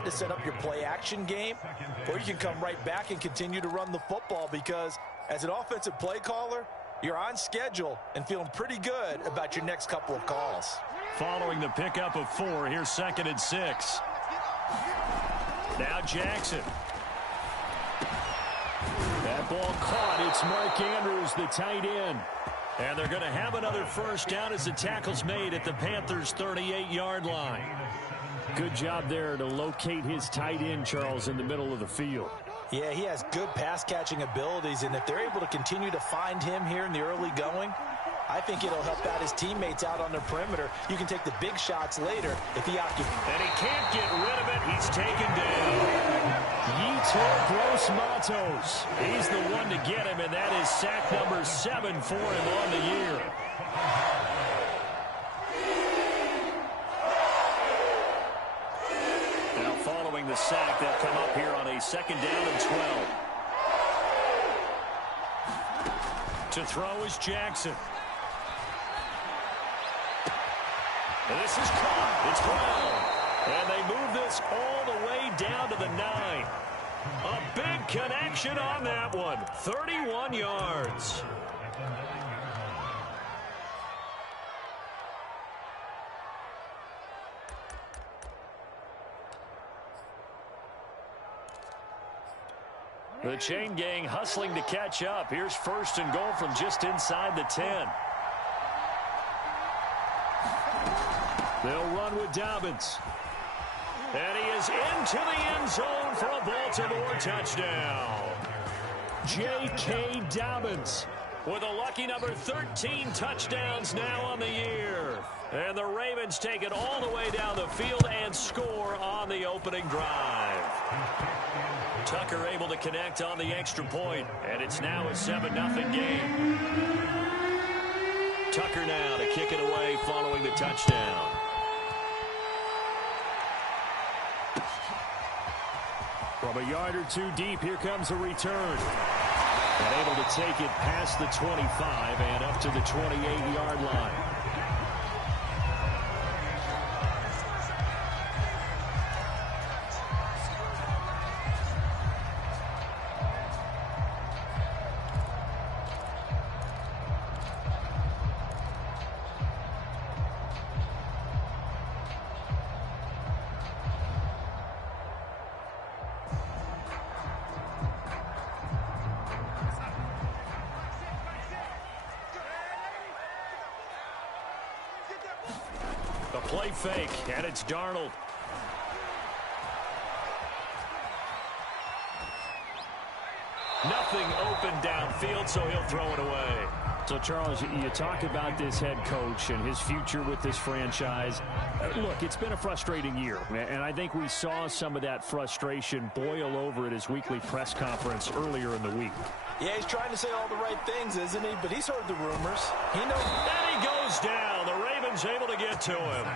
to set up your play-action game, or you can come right back and continue to run the football because as an offensive play caller, you're on schedule and feeling pretty good about your next couple of calls. Following the pickup of 4, here's 2nd and 6. Now Jackson. That ball caught. It's Mark Andrews, the tight end. And they're going to have another first down as the tackle's made at the Panthers' 38-yard line. Good job there to locate his tight end, Charles, in the middle of the field. Yeah, he has good pass-catching abilities, and if they're able to continue to find him here in the early going, I think it'll help out his teammates out on the perimeter. You can take the big shots later if he occupies. And he can't get rid of it. He's taken down. Yetur Gross-Matos. He's the one to get him, and that is sack number 7 for him on the year. Now following the sack, they'll come up here on a 2nd down and 12. To throw is Jackson. And this is caught. It's Brown. And they move this all the way down to the 9. A big connection on that one. 31 yards. The chain gang hustling to catch up. Here's 1st and goal from just inside the 10. They'll run with Dobbins. And he is into the end zone for a Baltimore touchdown. J.K. Dobbins with a lucky number 13 touchdowns now on the year. And the Ravens take it all the way down the field and score on the opening drive. Tucker able to connect on the extra point, and it's now a 7-0 game. Tucker now to kick it away following the touchdown. From a yard or 2 deep, here comes a return. And able to take it past the 25 and up to the 28-yard line. The play fake, and it's Darnold. Nothing open downfield, so he'll throw it away. So, Charles, you talk about this head coach and his future with this franchise. Look, it's been a frustrating year, and I think we saw some of that frustration boil over at his weekly press conference earlier in the week. Yeah, he's trying to say all the right things, isn't he? But he's heard the rumors. He knows. And he goes down. The Ravens able to get to him.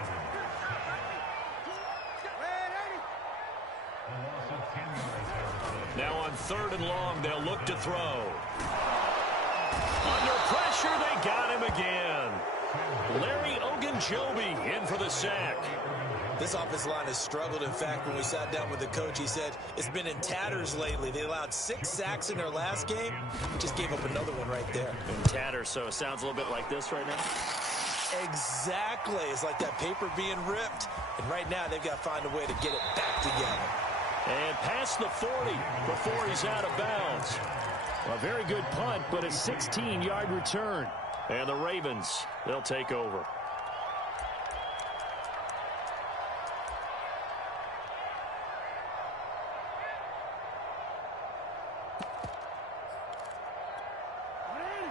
Now on 3rd and long, they'll look to throw. Under pressure, they got him again. Larry Ogunjobi in for the sack. This offensive line has struggled. In fact, when we sat down with the coach, he said it's been in tatters lately. They allowed 6 sacks in their last game. Just gave up another one right there. In tatters, so it sounds a little bit like this right now? Exactly. It's like that paper being ripped. And right now, they've got to find a way to get it back together. And past the 40 before he's out of bounds. A very good punt, but a 16-yard return. And the Ravens, they'll take over.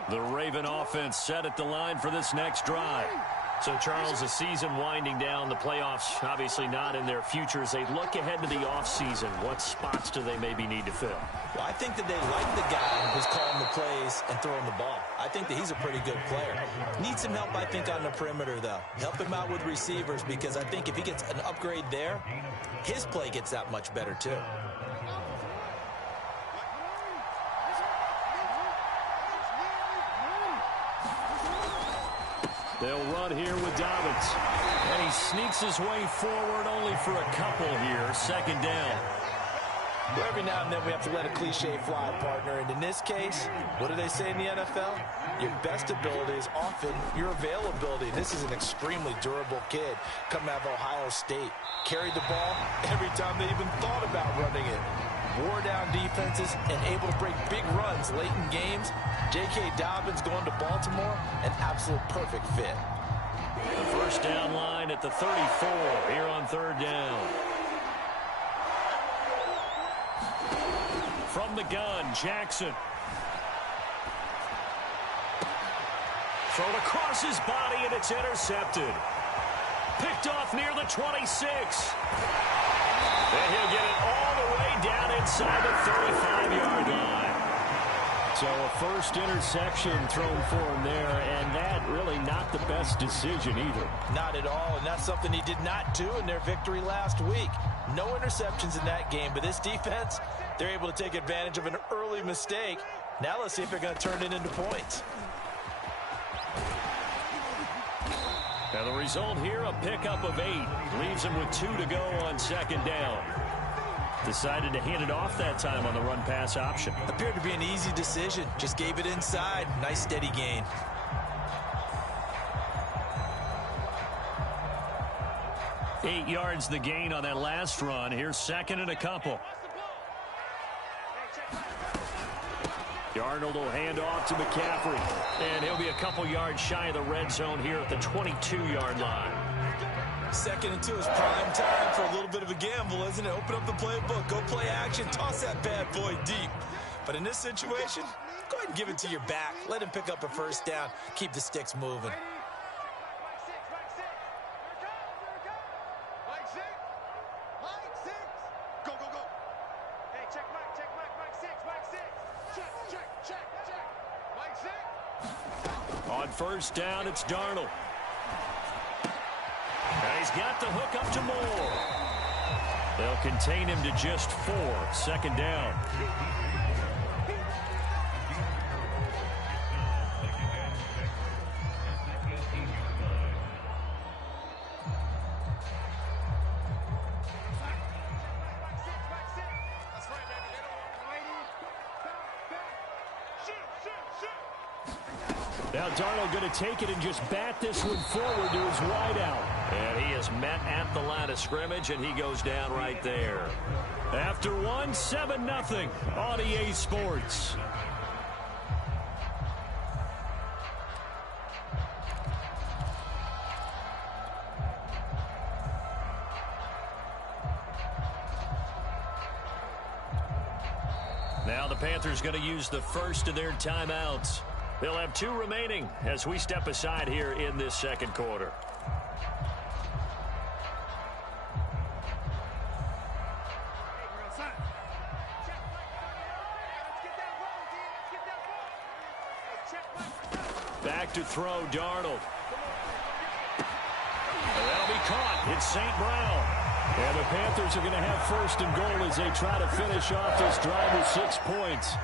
The Raven offense set at the line for this next drive. So, Charles, the season winding down, the playoffs obviously not in their future. As they look ahead to the offseason, what spots do they maybe need to fill? Well, I think that they like the guy who's calling the plays and throwing the ball. I think that he's a pretty good player. Needs some help, I think, on the perimeter, though. Help him out with receivers, because I think if he gets an upgrade there, his play gets that much better, too. They'll run here with Dobbins. And he sneaks his way forward only for a couple here. Second down. Well, every now and then we have to let a cliche fly, partner. And in this case, what do they say in the NFL? Your best ability is often your availability. This is an extremely durable kid coming out of Ohio State. Carried the ball every time they even thought about running it. Wore down defenses and able to break big runs late in games. J.K. Dobbins going to Baltimore, an absolute perfect fit. The first down line at the 34 here on third down. From the gun, Jackson. Thrown across his body, and it's intercepted. Picked off near the 26. And he'll get it all the way down inside the 35-yard line. So a first interception thrown for him there, and that really not the best decision either. Not at all, and that's something he did not do in their victory last week. No interceptions in that game, but this defense, they're able to take advantage of an early mistake. Now let's see if they're going to turn it into points. Now the result here, a pickup of 8. Leaves him with 2 to go on second down. Decided to hand it off that time on the run-pass option. Appeared to be an easy decision. Just gave it inside. Nice steady gain. Eight yards the gain on that last run. Here's second and a couple. Darnold will hand off to McCaffrey. And he'll be a couple yards shy of the red zone here at the 22-yard line. Second and 2 is prime time for a little bit of a gamble, isn't it? Open up the playbook, go play action, toss that bad boy deep. But in this situation, go ahead and give it to your back. Let him pick up a first down. Keep the sticks moving. On first down, it's Darnold. And he's got the hook up to Moore. They'll contain him to just 4. Second down. Now Darnold going to take it and just bat this one forward to his wideout. And he is met at the line of scrimmage, and he goes down right there. After one, 7-0 on EA Sports. Now the Panthers going to use the first of their timeouts. They'll have 2 remaining as we step aside here in this second quarter. Back to throw, Darnold. And that'll be caught. It's St. Brown. And the Panthers are going to have first and goal as they try to finish off this drive with 6 points.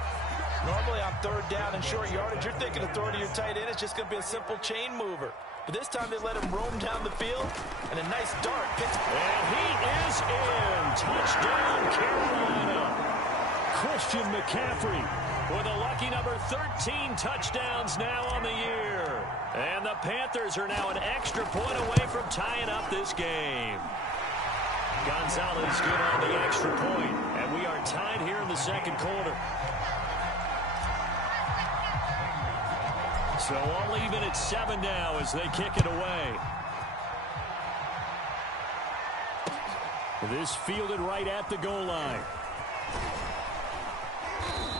Normally on third down and short yardage, you're thinking of throwing to your tight end. It's just going to be a simple chain mover. But this time they let him roam down the field, and a nice dart. And he is in. Touchdown, Carolina. Christian McCaffrey with a lucky number 13 touchdowns now on the year. And the Panthers are now an extra point away from tying up this game. Gonzalez good on the extra point, and we are tied here in the second quarter. So all even at 7 now as they kick it away. This fielded right at the goal line.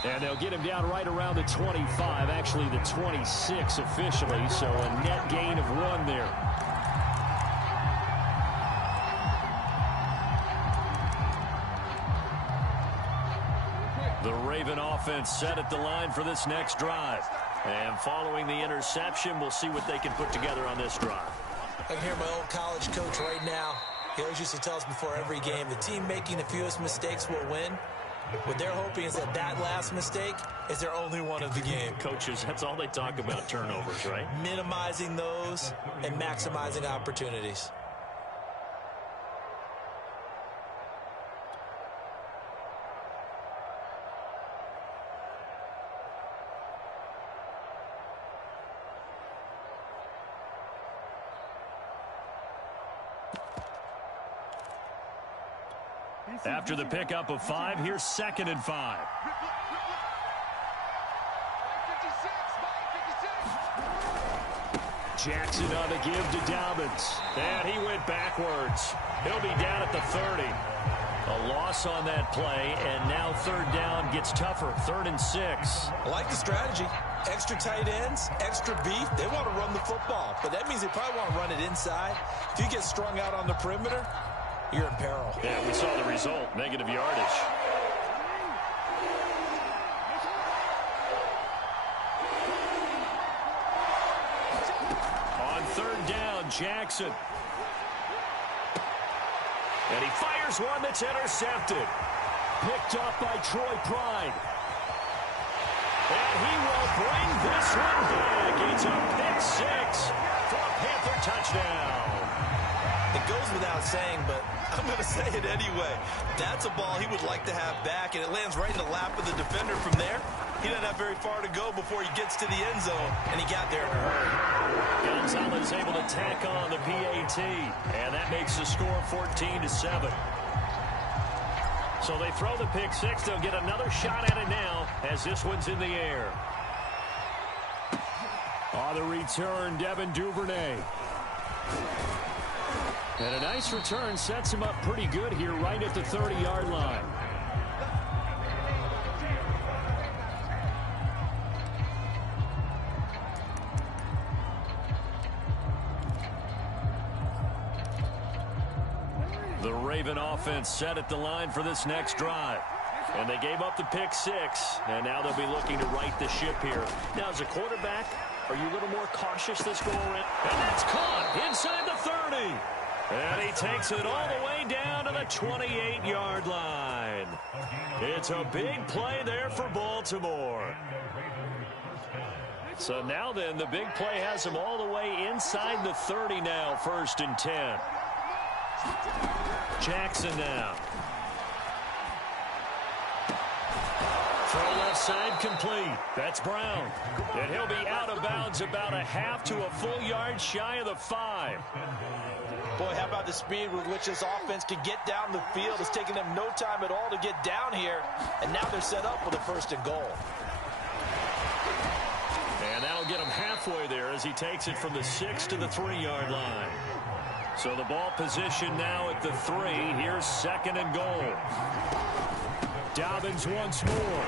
And they'll get him down right around the 25, actually the 26 officially, so a net gain of 1 there. The Raven offense set at the line for this next drive. And following the interception, we'll see what they can put together on this drive. I can hear my old college coach right now. He always used to tell us before every game, the team making the fewest mistakes will win. What they're hoping is that that last mistake is their only one of the game. Coaches, that's all they talk about, turnovers, right? Minimizing those and maximizing opportunities. After the pickup of 5, here's 2nd and 5. Jackson on the give to Dobbins. And he went backwards. He'll be down at the 30. A loss on that play, and now 3rd down gets tougher. 3rd and 6. I like the strategy. Extra tight ends, extra beef. They want to run the football, but that means they probably want to run it inside. If you get strung out on the perimeter, you're in peril. Yeah, we saw the result. Negative yardage. On 3rd down, Jackson. And he fires one that's intercepted. Picked up by Troy Pride. And he will bring this one back. It's a pick-6 for a Panther touchdown. It goes without saying, but I'm going to say it anyway. That's a ball he would like to have back, and it lands right in the lap of the defender from there. He doesn't have very far to go before he gets to the end zone, and he got there in a hurry. Gonzalez able to tack on the PAT, and that makes the score 14-7. So they throw the pick-6. They'll get another shot at it now as this one's in the air. On the return, Devin Duvernay. And a nice return sets him up pretty good here right at the 30-yard line. The Raven offense set at the line for this next drive. And they gave up the pick-6, and now they'll be looking to right the ship here. Now, as a quarterback, are you a little more cautious this go-around? And that's caught inside the 30. And he takes it all the way down to the 28-yard line. It's a big play there for Baltimore. So now then, the big play has him all the way inside the 30 now, 1st and 10. Jackson now. Throw left side complete. That's Brown. And he'll be out of bounds about a half to a full yard shy of the 5. Boy, how about the speed with which this offense can get down the field? It's taken them no time at all to get down here, and now they're set up with a 1st and goal. And that'll get him halfway there as he takes it from the 6 to the 3-yard line. So the ball position now at the 3. Here's 2nd and goal. Dobbins once more.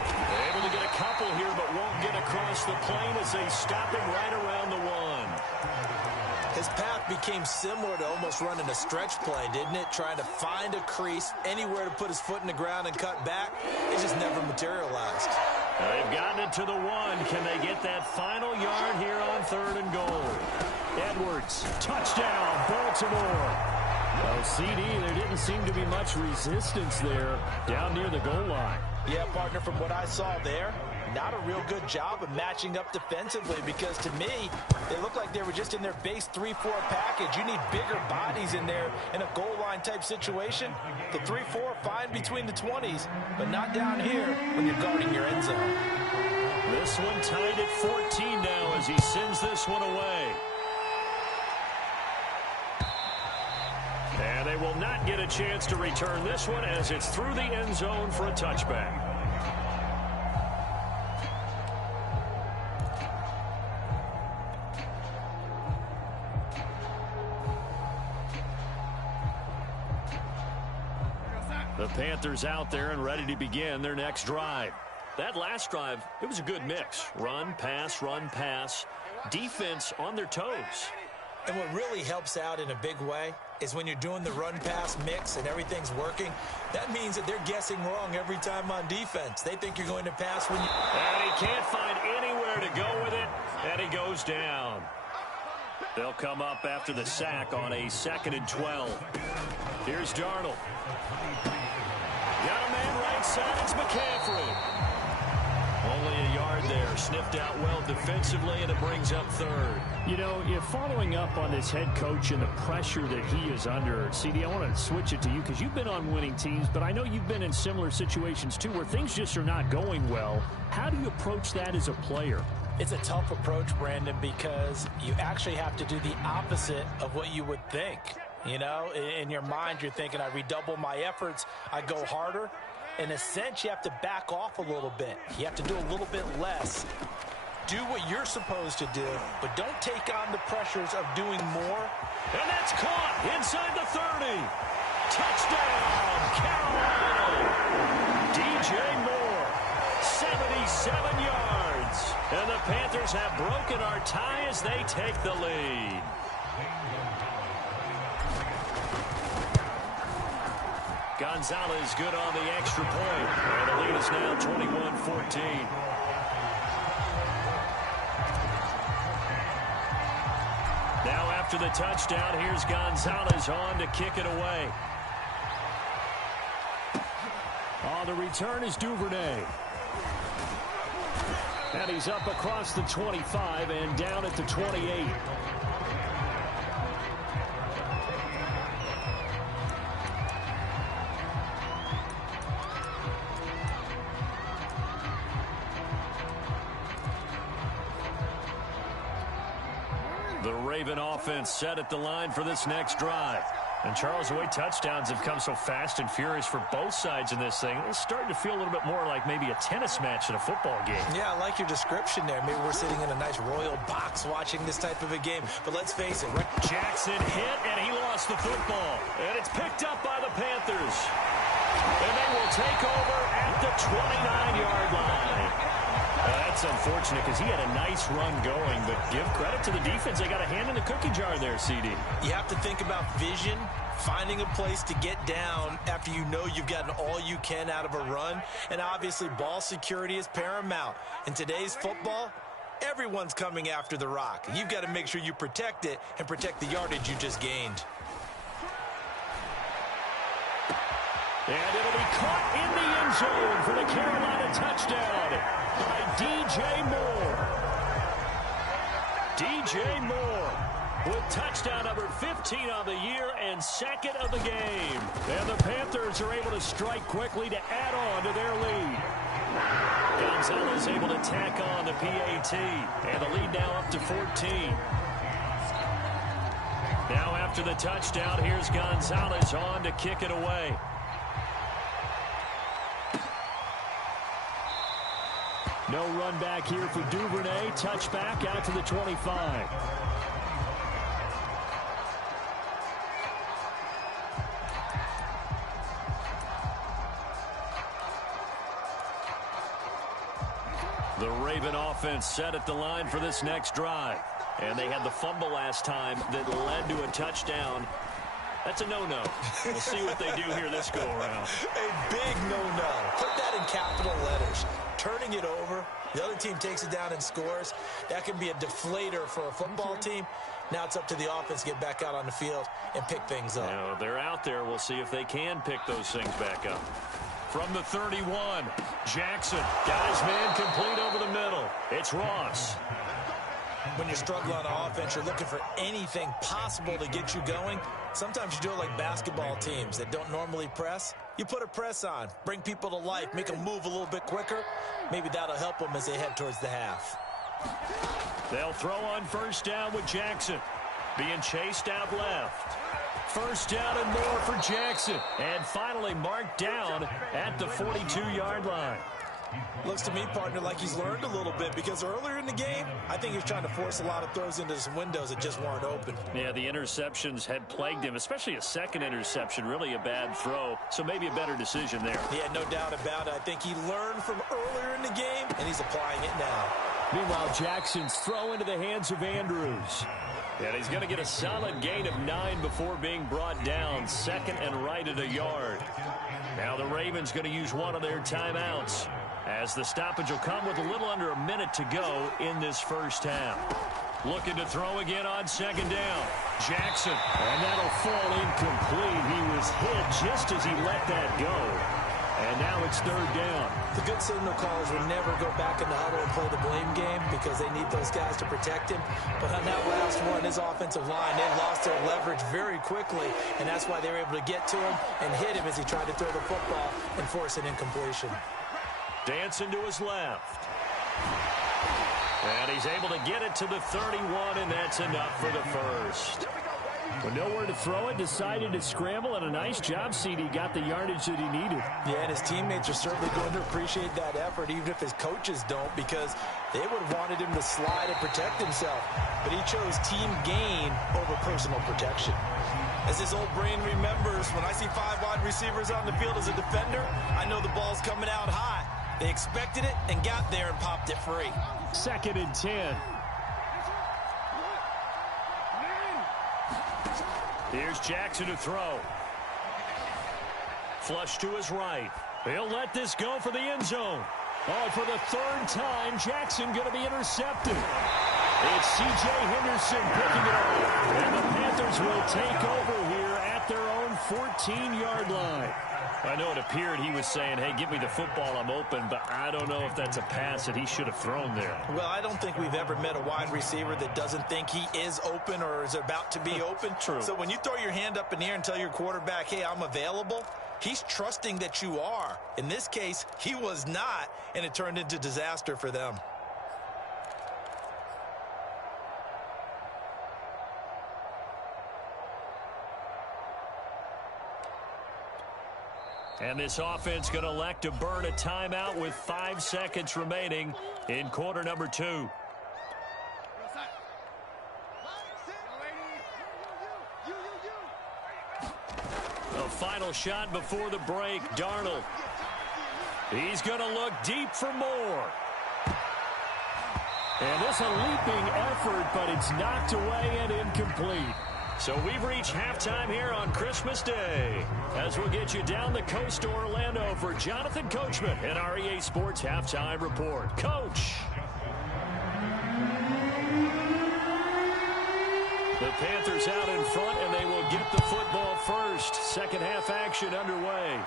Able to get a couple here, but won't get across the plane as they stop him right around the 1. His path became similar to almost running a stretch play, didn't it? Trying to find a crease, anywhere to put his foot in the ground and cut back. It just never materialized. They've gotten it to the 1. Can they get that final yard here on 3rd and goal? Edwards, touchdown, Baltimore. Well, CD, there didn't seem to be much resistance there down near the goal line. Yeah, partner, from what I saw there, not a real good job of matching up defensively, because to me, they looked like they were just in their base 3-4 package. You need bigger bodies in there in a goal line type situation. The 3-4, fine between the 20s, but not down here when you're guarding your end zone. This one tied at 14 now as he sends this one away. And they will not get a chance to return this one as it's through the end zone for a touchback. The Panthers out there and ready to begin their next drive. That last drive, it was a good mix. Run, pass, defense on their toes. And what really helps out in a big way is when you're doing the run-pass mix and everything's working, that means that they're guessing wrong every time on defense. They think you're going to pass when you... And he can't find anywhere to go with it, and he goes down. They'll come up after the sack on a 2nd and 12. Here's Darnold. Got a man right side. It's McCaffrey. McCaffrey. Only a yard there, sniffed out well defensively, and it brings up third. You know, if following up on this head coach and the pressure that he is under, CD, I want to switch it to you because you've been on winning teams, but I know you've been in similar situations too where things just are not going well. How do you approach that as a player? It's a tough approach, Brandon, because you actually have to do the opposite of what you would think. You know, in your mind, you're thinking, I redouble my efforts, I go harder. In a sense, you have to back off a little bit. You have to do a little bit less. Do what you're supposed to do, but don't take on the pressures of doing more. And that's caught inside the 30. Touchdown, Carolina. DJ Moore, 77 yards. And the Panthers have broken our tie as they take the lead. Gonzalez good on the extra point. And the lead is now 21-14. Now after the touchdown, here's Gonzalez on to kick it away. On the return is Duvernay. And he's up across the 25 and down at the 28. The Raven offense set at the line for this next drive. And Charles, the way touchdowns have come so fast and furious for both sides in this thing, it's starting to feel a little bit more like maybe a tennis match at a football game. Yeah, I like your description there. Maybe we're sitting in a nice royal box watching this type of a game. But let's face it. Jackson hit, and he lost the football. And it's picked up by the Panthers. And they will take over at the 29-yard line. That's unfortunate because he had a nice run going, but give credit to the defense. They got a hand in the cookie jar there, CD. You have to think about vision, finding a place to get down after you know you've gotten all you can out of a run, and obviously ball security is paramount. In today's football, everyone's coming after the rock. You've got to make sure you protect it and protect the yardage you just gained. And it'll be caught in the end zone for the Carolina touchdown by DJ Moore. DJ Moore with touchdown number 15 on the year and second of the game. And the Panthers are able to strike quickly to add on to their lead. Gonzalez able to tack on the PAT. And the lead now up to 14. Now after the touchdown, here's Gonzalez on to kick it away. No run back here for Duvernay. Touchback out to the 25. The Raven offense set at the line for this next drive. And they had the fumble last time that led to a touchdown. That's a no-no. We'll see what they do here this go-around. A big no-no. Put that in capital letters. Turning it over, the other team takes it down and scores. That can be a deflator for a football team. Now it's up to the offense to get back out on the field and pick things up. Now, they're out there. We'll see if they can pick those things back up. From the 31, Jackson got his man complete over the middle. It's Ross. When you're struggling on offense, you're looking for anything possible to get you going. Sometimes you do it like basketball teams that don't normally press. You put a press on, bring people to life, make them move a little bit quicker. Maybe that'll help them as they head towards the half. They'll throw on first down with Jackson. Being chased out left. First down and more for Jackson. And finally marked down at the 42-yard line. Looks to me, partner, like he's learned a little bit because earlier in the game, I think he was trying to force a lot of throws into some windows that just weren't open. Yeah, the interceptions had plagued him, especially a second interception, really a bad throw. So maybe a better decision there. Yeah, no doubt about it. I think he learned from earlier in the game, and he's applying it now. Meanwhile, Jackson's throw into the hands of Andrews. And he's going to get a solid gain of 9 before being brought down. Second and right at a yard. Now the Ravens going to use one of their timeouts, as the stoppage will come with a little under a minute to go in this first half. Looking to throw again on second down. Jackson. And that'll fall incomplete. He was hit just as he let that go. And now it's third down. The good signal callers will never go back in the huddle and play the blame game because they need those guys to protect him. But on that last one, his offensive line, they lost their leverage very quickly, and that's why they were able to get to him and hit him as he tried to throw the football and force an incompletion. Dancing to his left. And he's able to get it to the 31, and that's enough for the first. With nowhere to throw it, decided to scramble, and a nice job, CD. Got the yardage that he needed. Yeah, and his teammates are certainly going to appreciate that effort, even if his coaches don't, because they would have wanted him to slide and protect himself. But he chose team gain over personal protection. As his old brain remembers, when I see 5 wide receivers on the field as a defender, I know the ball's coming out hot. They expected it and got there and popped it free. 2nd and 10. Here's Jackson to throw. Flush to his right. He'll let this go for the end zone. Oh, for the 3rd time, Jackson going to be intercepted. It's C.J. Henderson picking it up. And the Panthers will take over here at their own 14-yard line. I know it appeared he was saying, hey, give me the football, I'm open, but I don't know if that's a pass that he should have thrown there. Well, I don't think we've ever met a wide receiver that doesn't think he is open or is about to be open. True. So when you throw your hand up in the air and tell your quarterback, hey, I'm available, he's trusting that you are. In this case, he was not, and it turned into disaster for them. And this offense going to elect to burn a timeout with 5 seconds remaining in quarter number 2. A final shot before the break. Darnold. He's going to look deep for more. And this a leaping effort, but it's knocked away and incomplete. So we've reached halftime here on Christmas Day. As we'll get you down the coast to Orlando for Jonathan Coachman and our EA Sports Halftime Report. Coach. The Panthers out in front, and they will get the football first. Second half action underway.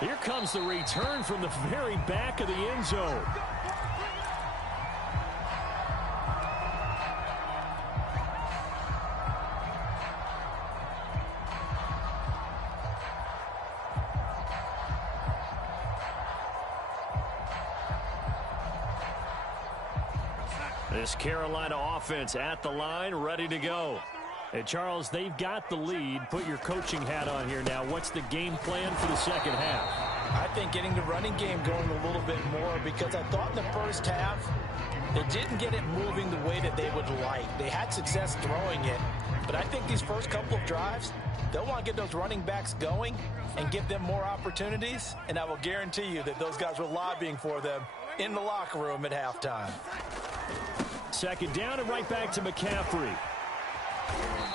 Here comes the return from the very back of the end zone. This Carolina offense at the line, ready to go. And Charles, they've got the lead. Put your coaching hat on here now. What's the game plan for the second half? I think getting the running game going a little bit more, because I thought in the first half they didn't get it moving the way that they would like. They had success throwing it, but I think these first couple of drives, they'll want to get those running backs going and give them more opportunities, and I will guarantee you that those guys were lobbying for them in the locker room at halftime. 2nd down and right back to McCaffrey.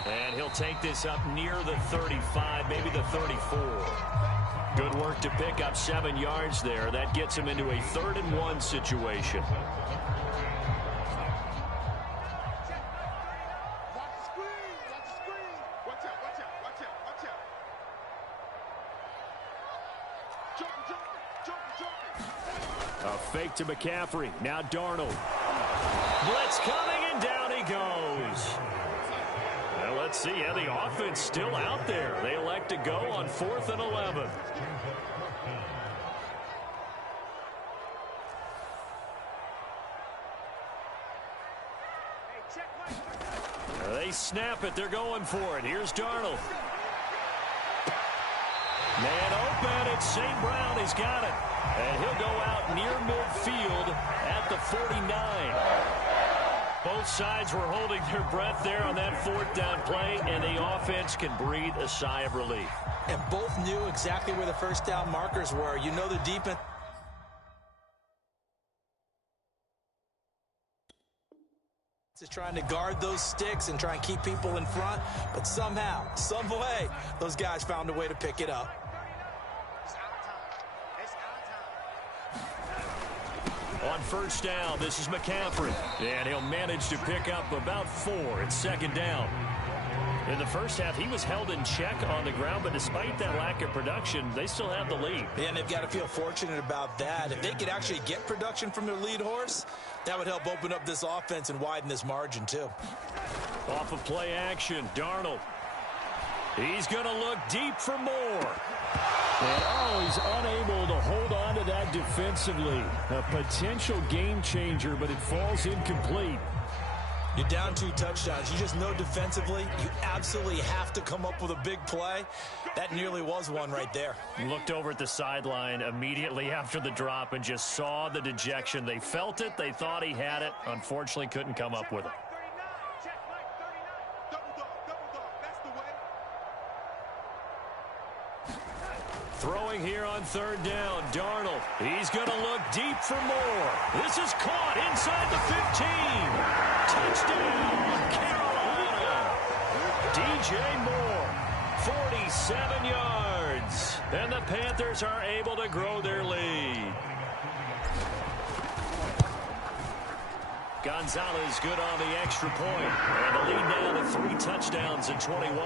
And he'll take this up near the 35, maybe the 34. Good work to pick up 7 yards there. That gets him into a 3rd and 1 situation. A fake to McCaffrey. Now Darnold. Blitz coming, and down he goes. Well, let's see. Yeah, the offense still out there. They elect to go on 4th and 11. They snap it. They're going for it. Here's Darnold. Man open. It's St. Brown. He's got it. And he'll go out near midfield at the 49. Both sides were holding their breath there on that 4th down play, and the offense can breathe a sigh of relief. And both knew exactly where the first down markers were. You know the defense is trying to guard those sticks and try and keep people in front, but somehow, some way, those guys found a way to pick it up. On 1st down, this is McCaffrey. And he'll manage to pick up about 4. It's 2nd down. In the first half, he was held in check on the ground, but despite that lack of production, they still have the lead. Yeah, and they've got to feel fortunate about that. If they could actually get production from their lead horse, that would help open up this offense and widen this margin too. Off of play action, Darnold. He's going to look deep for more. And, he's unable to hold on to that defensively. A potential game changer, but it falls incomplete. You're down 2 touchdowns. You just know defensively you absolutely have to come up with a big play. That nearly was one right there. Looked over at the sideline immediately after the drop and just saw the dejection. They felt it. They thought he had it. Unfortunately, couldn't come up with it. Throwing here on 3rd down, Darnold. He's going to look deep for more. This is caught inside the 15. Touchdown, Carolina. DJ Moore, 47 yards. And the Panthers are able to grow their lead. Gonzalez good on the extra point. And the lead now to 3 touchdowns in 21.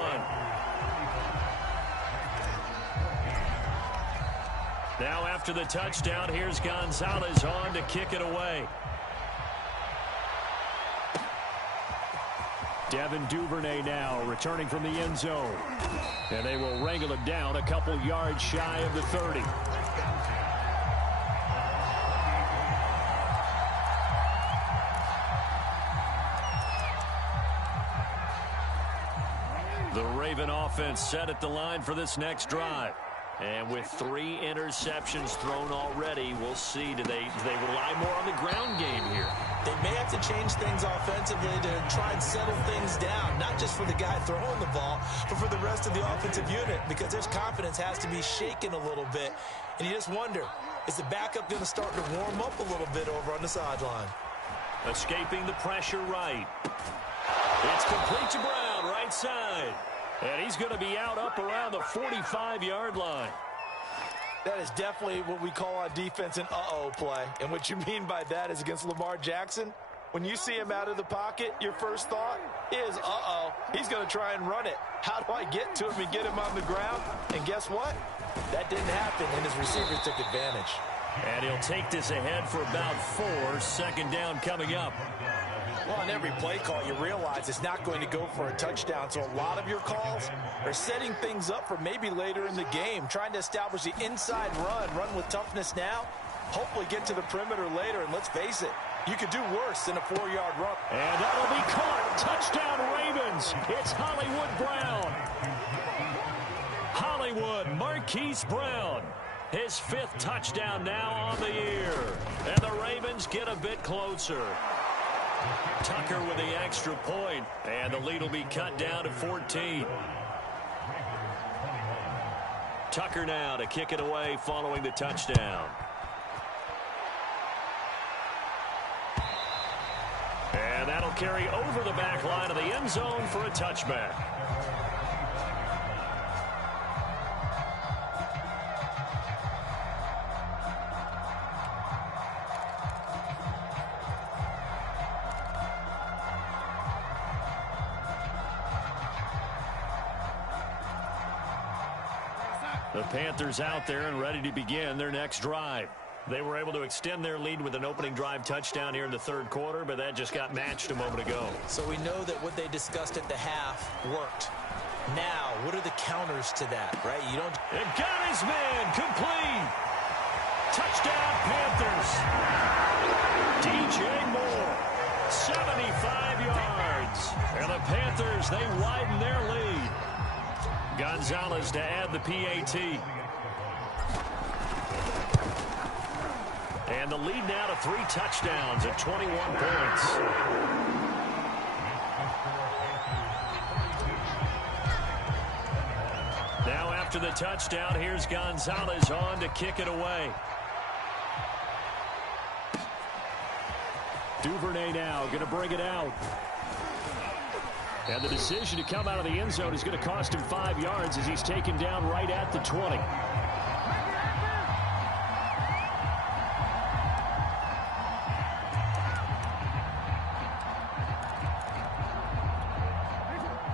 Now after the touchdown, here's Gonzalez on to kick it away. Devin Duvernay now returning from the end zone. And they will wrangle him down a couple yards shy of the 30. The Raven offense set at the line for this next drive. And with 3 interceptions thrown already, we'll see. Do they rely more on the ground game here? They may have to change things offensively to try and settle things down, not just for the guy throwing the ball, but for the rest of the offensive unit, because their confidence has to be shaken a little bit. And you just wonder, is the backup going to start to warm up a little bit over on the sideline? Escaping the pressure right. It's complete to Brown, right side. And he's going to be out up around the 45-yard line. That is definitely what we call on defense an uh-oh play. And what you mean by that is against Lamar Jackson, when you see him out of the pocket, your first thought is, uh-oh, he's going to try and run it. How do I get to him and get him on the ground? And guess what? That didn't happen, and his receivers took advantage. And he'll take this ahead for about 4. 2nd down coming up. Well, on every play call, you realize it's not going to go for a touchdown. So a lot of your calls are setting things up for maybe later in the game, trying to establish the inside run with toughness now, hopefully get to the perimeter later. And let's face it, you could do worse than a 4-yard run. And that'll be caught. Touchdown, Ravens. It's Hollywood Brown. Hollywood Marquise Brown. His 5th touchdown now on the year. And the Ravens get a bit closer. Tucker with the extra point, and the lead will be cut down to 14. Tucker now to kick it away following the touchdown. And that'll carry over the back line of the end zone for a touchback. The Panthers out there and ready to begin their next drive. They were able to extend their lead with an opening drive touchdown here in the 3rd quarter, but that just got matched a moment ago. So we know that what they discussed at the half worked. Now, what are the counters to that, right? You don't... It got his man complete. Touchdown, Panthers. DJ Moore, 75 yards. And the Panthers, they widen their lead. Gonzalez to add the PAT. And the lead now to 3 touchdowns at 21 points. Now after the touchdown, here's Gonzalez on to kick it away. Duvernay now going to bring it out. And the decision to come out of the end zone is going to cost him 5 yards as he's taken down right at the 20.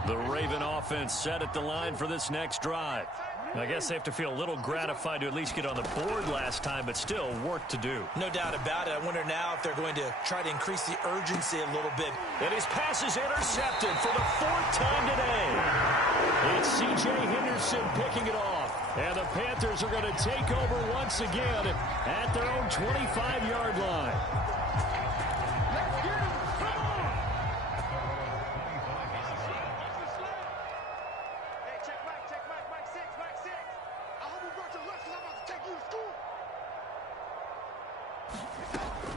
The Raven offense set at the line for this next drive. I guess they have to feel a little gratified to at least get on the board last time, but still work to do. No doubt about it. I wonder now if they're going to try to increase the urgency a little bit. And his pass is intercepted for the 4th time today. It's C.J. Henderson picking it off. And the Panthers are going to take over once again at their own 25-yard line.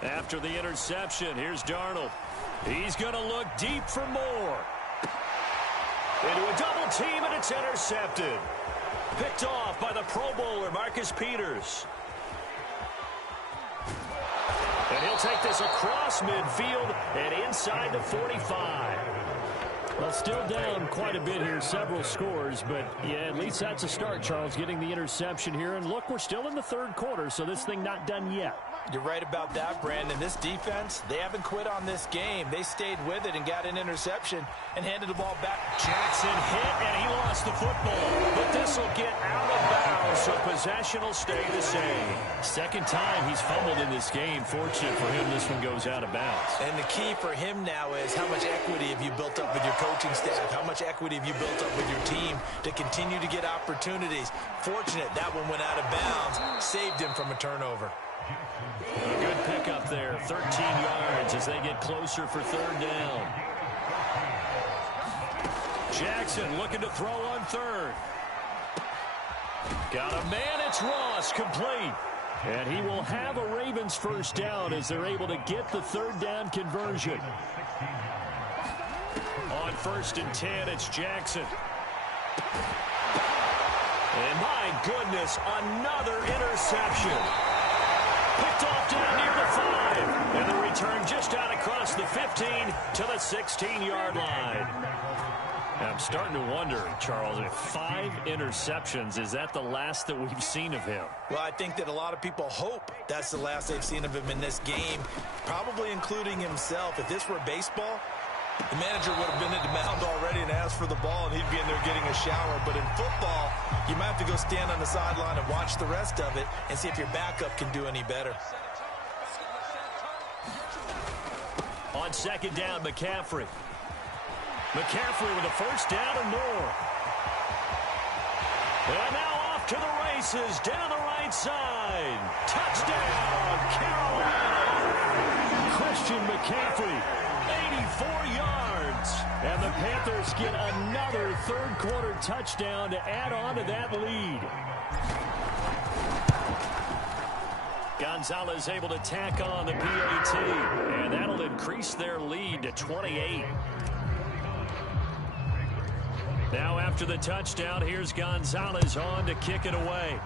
After the interception, here's Darnold. He's going to look deep for more. Into a double team, and it's intercepted. Picked off by the Pro Bowler, Marcus Peters. And he'll take this across midfield and inside the 45. Well, still down quite a bit here, several scores, but yeah, at least that's a start, Charles, getting the interception here. And look, we're still in the 3rd quarter, so this thing not done yet. You're right about that, Brandon. This defense, they haven't quit on this game. They stayed with it and got an interception and handed the ball back. Jackson hit, and he lost the football. But this will get out of bounds, so possession will stay the same. Second time he's fumbled in this game. Fortunate for him, this one goes out of bounds. And the key for him now is how much equity have you built up with your coaching staff? How much equity have you built up with your team to continue to get opportunities? Fortunate that one went out of bounds, saved him from a turnover. A good pickup there, 13 yards as they get closer for 3rd down. Jackson looking to throw on 3rd. Got a man, it's Ross, complete. And he will have a Ravens 1st down as they're able to get the 3rd down conversion. On 1st and 10, it's Jackson. And my goodness, another interception. Picked off down near the 5. And the return just out across the 15 to the 16-yard line. I'm starting to wonder, Charles, if 5 interceptions, is that the last that we've seen of him? Well, I think that a lot of people hope that's the last they've seen of him in this game, probably including himself. If this were baseball, the manager would have been at the mound already and asked for the ball, and he'd be in there getting a shower. But in football, you might have to go stand on the sideline and watch the rest of it and see if your backup can do any better. On 2nd down, McCaffrey. McCaffrey with a 1st down and more. And now off to the races, down the right side. Touchdown, Carolina. Christian McCaffrey, 84 yards. And the Panthers get another 3rd quarter touchdown to add on to that lead. Gonzalez able to tack on the PAT. And that'll increase their lead to 28. Now after the touchdown, here's Gonzalez on to kick it away.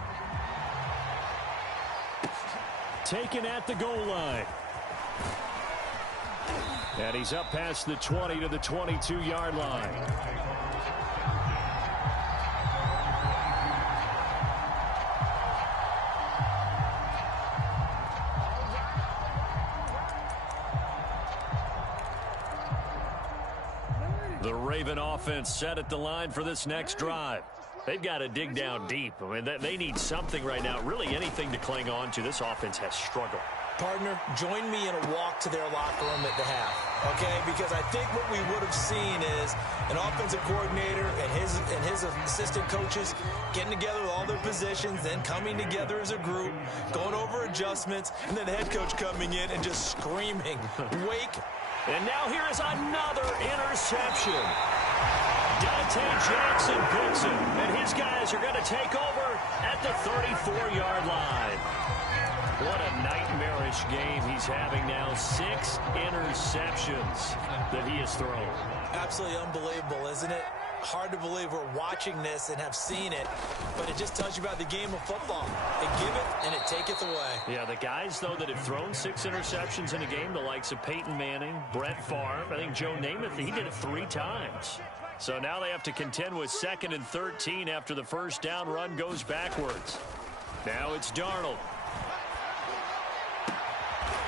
Taken at the goal line. And he's up past the 20 to the 22-yard line. The Raven offense set at the line for this next drive. They've got to dig down deep. I mean, they need something right now, really anything to cling on to. This offense has struggled. Partner, join me in a walk to their locker room at the half, okay? Because I think what we would have seen is an offensive coordinator and his assistant coaches getting together with all their positions, then coming together as a group, going over adjustments, and then the head coach coming in and just screaming, wake. And now here is another interception. Dante Jackson picks it, and his guys are going to take over at the 34-yard line. What a nightmarish game he's having now. 6 interceptions that he has thrown. Absolutely unbelievable, isn't it? Hard to believe we're watching this and have seen it, but it just tells you about the game of football. It giveth and it taketh away. Yeah, the guys, though, that have thrown 6 interceptions in a game, the likes of Peyton Manning, Brett Favre, I think Joe Namath, he did it 3 times. So now they have to contend with 2nd and 13 after the first down run goes backwards. Now it's Darnold.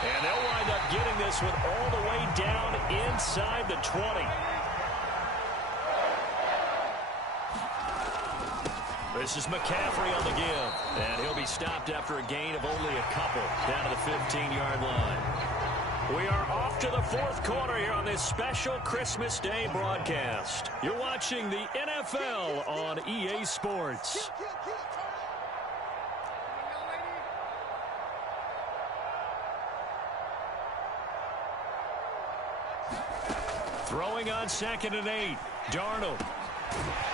And they'll wind up getting this one all the way down inside the 20. This is McCaffrey on the give. And he'll be stopped after a gain of only a couple down to the 15-yard line. We are off to the fourth quarter here on this special Christmas Day broadcast. You're watching the NFL on EA Sports. Throwing on 2nd and 8. Darnold.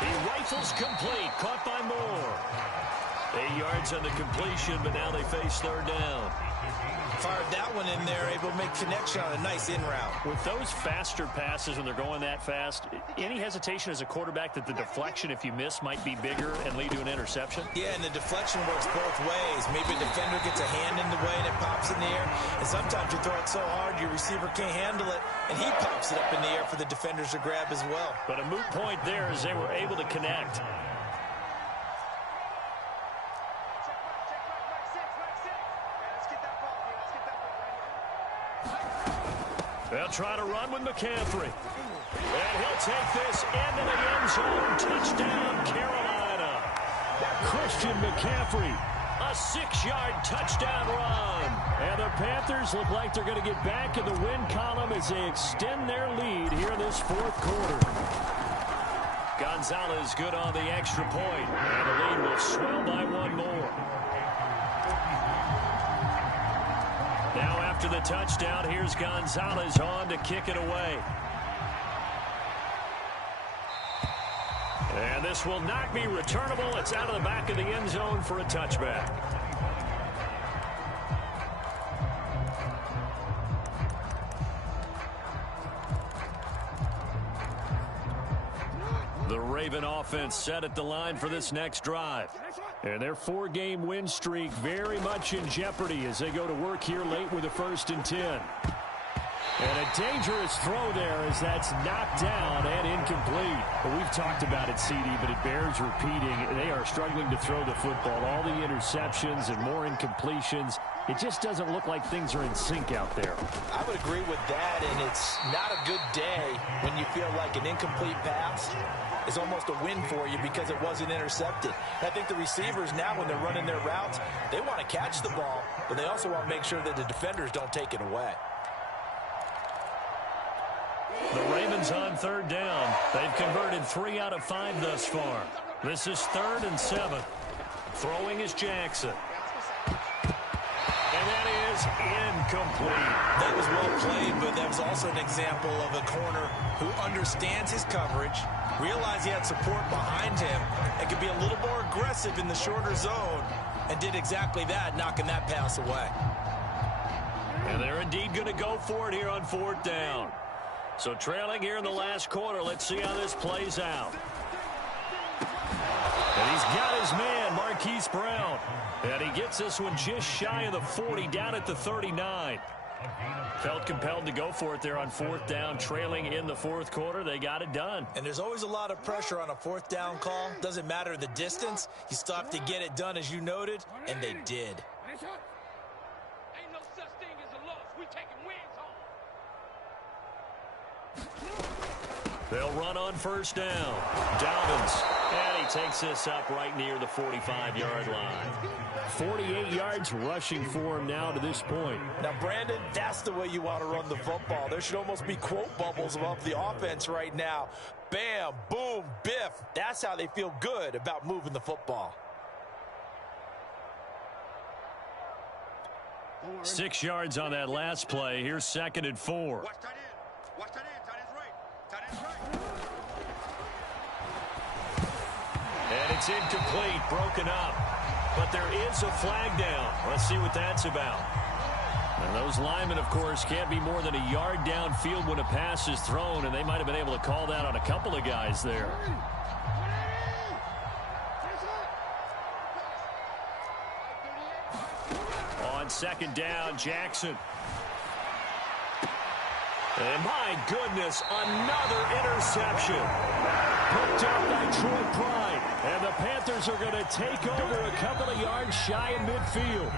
He rifles complete. Caught by Moore. 8 yards on the completion, but now they face 3rd down. Fired that one in there, able to make connection on a nice in route. With those faster passes when they're going that fast, any hesitation as a quarterback that the deflection, if you miss, might be bigger and lead to an interception? Yeah, and the deflection works both ways. Maybe a defender gets a hand in the way and it pops in the air. And sometimes you throw it so hard your receiver can't handle it, and he pops it up in the air for the defenders to grab as well. But a moot point there as they were able to connect. They'll try to run with McCaffrey. And he'll take this into the end zone. Touchdown, Carolina. Christian McCaffrey, a 6-yard touchdown run. And the Panthers look like they're going to get back in the win column as they extend their lead here in this fourth quarter. Gonzalez good on the extra point. And the lead will swell by one more. Now after the touchdown, here's Gonzalez on to kick it away. And this will not be returnable. It's out of the back of the end zone for a touchback. The Raven offense set at the line for this next drive. And their 4-game win streak very much in jeopardy as they go to work here late with a 1st and 10. And a dangerous throw there as that's knocked down and incomplete. Well, we've talked about it, CD, but it bears repeating. They are struggling to throw the football. All the interceptions and more incompletions. It just doesn't look like things are in sync out there. I would agree with that, and it's not a good day when you feel like an incomplete pass is almost a win for you because it wasn't intercepted. And I think the receivers now, when they're running their routes, they want to catch the ball, but they also want to make sure that the defenders don't take it away. The Ravens on 3rd down. They've converted 3 out of 5 thus far. This is 3rd and 7. Throwing is Jackson. And that is incomplete. That was well played, but that was also an example of a corner who understands his coverage, realized he had support behind him, and could be a little more aggressive in the shorter zone, and did exactly that, knocking that pass away. And they're indeed going to go for it here on 4th down. So trailing here in the last quarter, let's see how this plays out. And he's got his man, Marquise Brown. And he gets this one just shy of the 40, down at the 39. Felt compelled to go for it there on 4th down, trailing in the 4th quarter. They got it done. And there's always a lot of pressure on a 4th down call. Doesn't matter the distance. You stop to get it done, as you noted, and they did. Ain't no such thing as a loss. We taking wins home. They'll run on 1st down. Dobbins. And he takes this up right near the 45-yard line. 48 yards rushing for him now to this point. Now, Brandon, that's the way you want to run the football. There should almost be quote bubbles above the offense right now. Bam, boom, biff. That's how they feel good about moving the football. 6 yards on that last play. Here's 2nd and 4. Watch tight end. Watch tight end. Tight end's right. Tight end's right. And it's incomplete, broken up. But there is a flag down. Let's see what that's about. And those linemen, of course, can't be more than a yard downfield when a pass is thrown, and they might have been able to call that on a couple of guys there. On 2nd down, Jackson. And my goodness, another interception. Picked up by Troy Pride. And the Panthers are going to take over a couple of yards shy of midfield.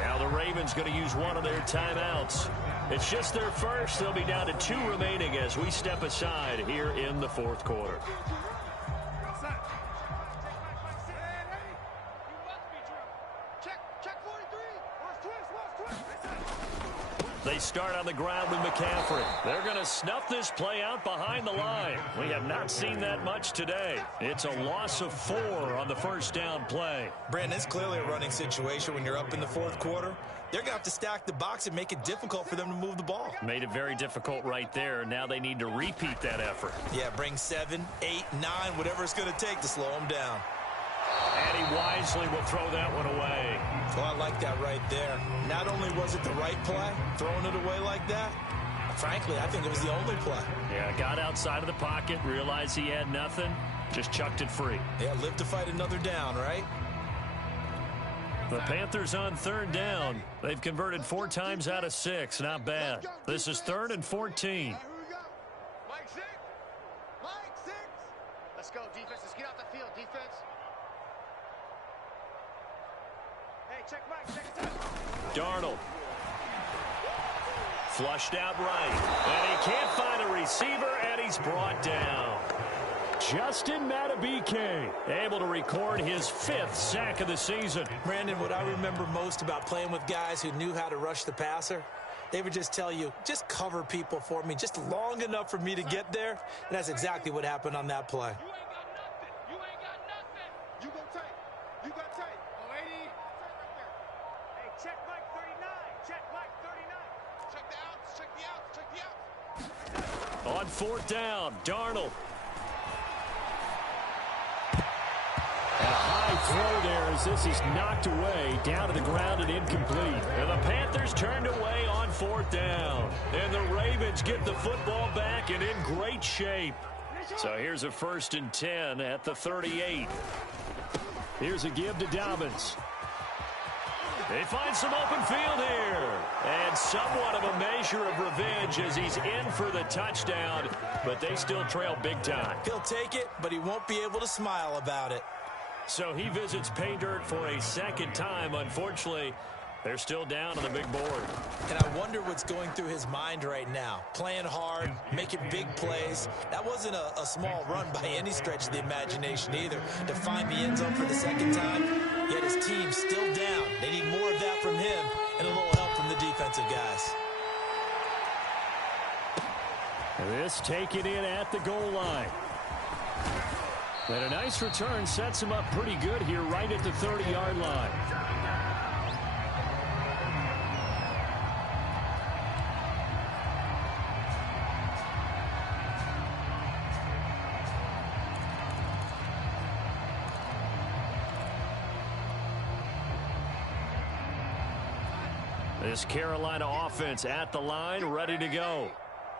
Now the Ravens going to use one of their timeouts. It's just their first. They'll be down to 2 remaining as we step aside here in the 4th quarter. They start on the ground with McCaffrey. They're going to snuff this play out behind the line. We have not seen that much today. It's a loss of 4 on the first down play. Brandon, it's clearly a running situation when you're up in the fourth quarter. They're going to have to stack the box and make it difficult for them to move the ball. Made it very difficult right there. Now they need to repeat that effort. Yeah, bring 7, 8, 9, whatever it's going to take to slow them down. And he wisely will throw that one away. Well, I like that right there. Not only was it the right play, throwing it away like that, frankly, I think it was the only play. Yeah, got outside of the pocket, realized he had nothing, just chucked it free. Yeah, live to fight another down, right? The Panthers on third down. They've converted 4 times out of 6. Not bad. This is 3rd and 14. Mike 6. Mike 6. Let's go, defense. Let's get out the field, defense. Hey, check Mike. Check it out. Darnold. Flushed out right. And he can't find a receiver, and he's brought down. Justin Madubuike able to record his 5th sack of the season. Brandon, what I remember most about playing with guys who knew how to rush the passer, they would just tell you, just cover people for me, just long enough for me to get there. And that's exactly what happened on that play. You ain't got nothing. You go tight. You got tight. Oh, 80. Hey, check Mike 39. Check Mike 39. Check the outs. Check the outs. Check the outs. On 4th down, Darnold. And a high throw there as this is knocked away, down to the ground and incomplete. And the Panthers turned away on 4th down. And the Ravens get the football back and in great shape. So here's a 1st and 10 at the 38. Here's a give to Dobbins. They find some open field here. And somewhat of a measure of revenge as he's in for the touchdown. But they still trail big time. He'll take it, but he won't be able to smile about it. So he visits pay dirt for a 2nd time. Unfortunately, they're still down on the big board. And I wonder what's going through his mind right now. Playing hard, making big plays. That wasn't a small run by any stretch of the imagination either. To find the end zone for the 2nd time, yet his team's still down. They need more of that from him and a little help from the defensive guys. This taken in at the goal line. And a nice return sets him up pretty good here right at the 30-yard line. This Carolina offense at the line, ready to go.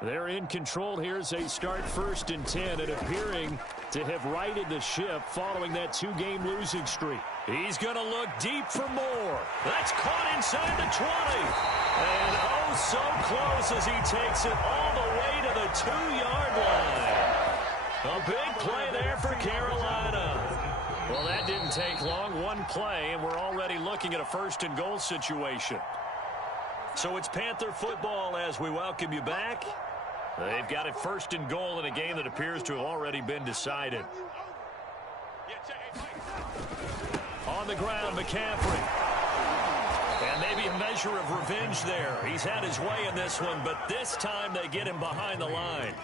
They're in control here as they start 1st and 10 and appearing to have righted the ship following that 2-game losing streak. He's going to look deep for more. That's caught inside the 20. And oh, so close as he takes it all the way to the 2-yard line. A big play there for Carolina. Well, that didn't take long. One play, and we're already looking at a 1st and goal situation. So it's Panther football as we welcome you back. They've got it 1st and goal in a game that appears to have already been decided. On the ground, McCaffrey. And maybe a measure of revenge there. He's had his way in this one, but this time they get him behind the line.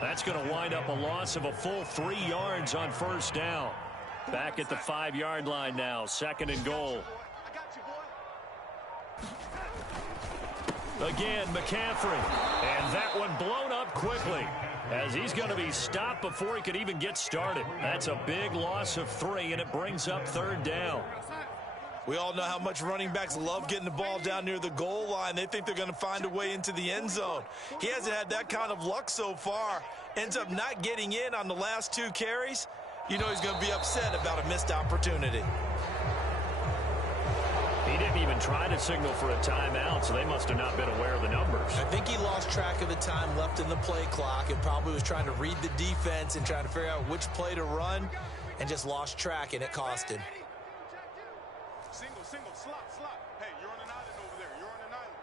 That's going to wind up a loss of a full 3 yards on 1st down. Back at the 5-yard line now, 2nd and goal. Again, McCaffrey. And that one blown up quickly as he's going to be stopped before he could even get started. That's a big loss of 3, and it brings up 3rd down. We all know how much running backs love getting the ball down near the goal line. They think they're going to find a way into the end zone. He hasn't had that kind of luck so far. Ends up not getting in on the last 2 carries. You know he's going to be upset about a missed opportunity. He didn't even try to signal for a timeout, so they must have not been aware of the numbers. I think he lost track of the time left in the play clock and probably was trying to read the defense and trying to figure out which play to run and just lost track, and it cost him. Single, slot. Hey, you're on an island over there. You're on an island.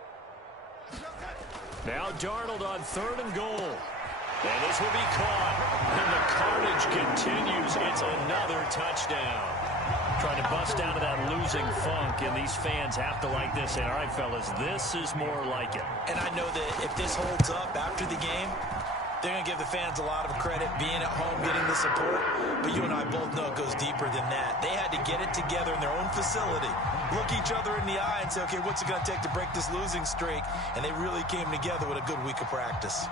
Now Darnold on 3rd and goal. And this will be caught. And the carnage continues. It's another touchdown. trying to bust out of that losing funk, and these fans have to like this. And all right, fellas, this is more like it. And I know that if this holds up after the game, they're going to give the fans a lot of credit being at home, getting the support. But you and I both know it goes deeper than that. They had to get it together in their own facility, look each other in the eye and say, okay, what's it going to take to break this losing streak? And they really came together with a good week of practice.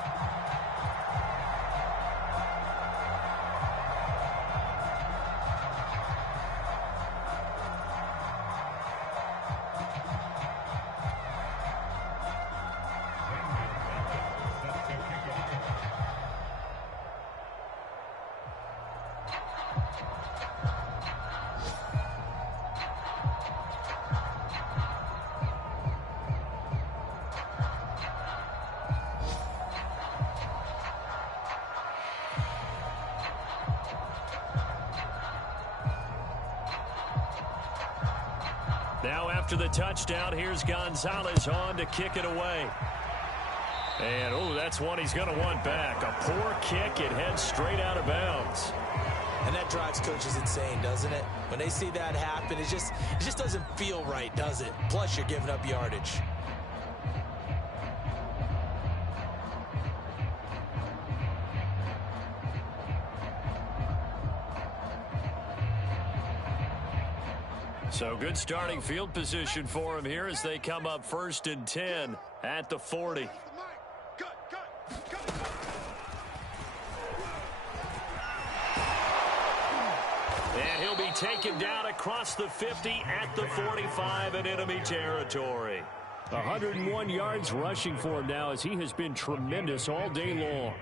Now after the touchdown, here's Gonzalez on to kick it away. And, oh, that's one he's going to want back. A poor kick. It heads straight out of bounds. And that drives coaches insane, doesn't it? When they see that happen, it just doesn't feel right, does it? Plus, you're giving up yardage. So good starting field position for him here as they come up 1st and 10 at the 40. And he'll be taken down across the 50 at the 45 in enemy territory. 101 yards rushing for him now as he has been tremendous all day long.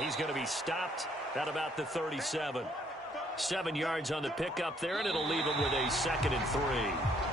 He's going to be stopped at about the 37. 7 yards on the pickup there, and it'll leave him with a 2nd and 3.